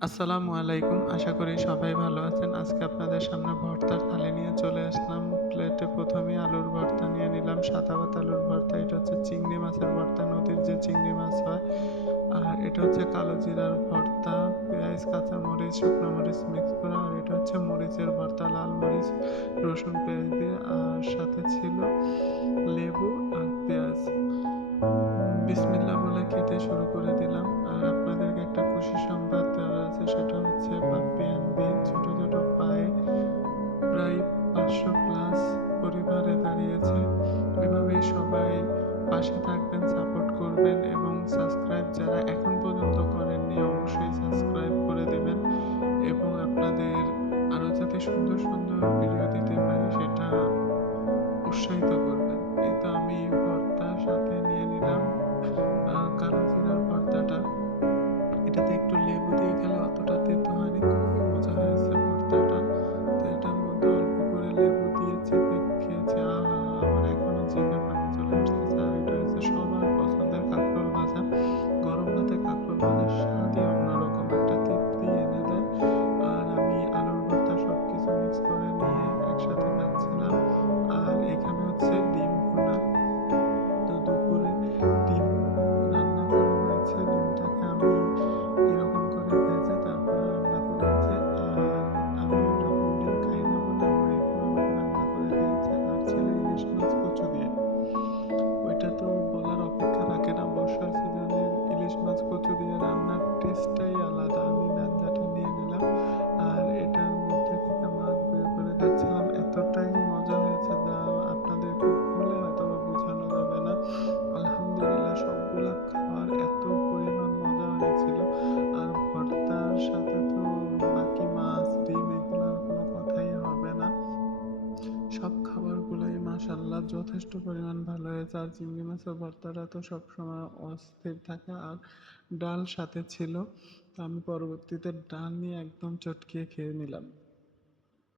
আসসালামু আলাইকুম। আশা করি সবাই ভালো আছেন। আজকে আপনাদের সামনে ভর্তার থালি নিয়ে চলে আসলাম। প্লেটে প্রথমেই আলুর ভর্তা নিয়ে নিলাম, সাদা ভাত আলুর ভর্তা। এটা হচ্ছে চিংড়ি মাছের ভর্তা, নদীর যে চিংড়ি মাছ হয়। আর এটা হচ্ছে কালো জিরার ভর্তা, পেঁয়াজ কাঁচা মরিচ শুকনো মরিচ মিক্স করা। আর এটা হচ্ছে মরিচের ভর্তা, লাল মরিচ, রসুন, পেঁয়াজ দিয়ে। আর সাথে ছিল লেবু আর পেঁয়াজ। বিসমিল্লা বলে খেতে শুরু করে সেটা হচ্ছে বাপ্পি আনবি ছোট ছোট পায়ে প্রায় পাঁচশো প্লাস পরিবারে দাঁড়িয়েছে। এভাবেই সবাই পাশে থাকবেন সাপোর্ট করবেন এবং সাবস্ক্রাইব যারা এখন পর্যন্ত করেননি অবশ্যই সাবস্ক্রাইব করে দেবেন এবং আপনাদের আরও যাতে সুন্দর সুন্দর ভিডিও দিতে পারি সেটা উৎসাহিত stay মাশাল্লাহ যথেষ্ট পরিমাণ ভালো হয়েছে আর চিংড়ি মাছের ভর্তাটা তো সবসময় অস্থির থাকে আর ডাল সাথে ছিল। আমি পরবর্তীতে ডাল নিয়ে একদম চটকিয়ে খেয়ে নিলাম।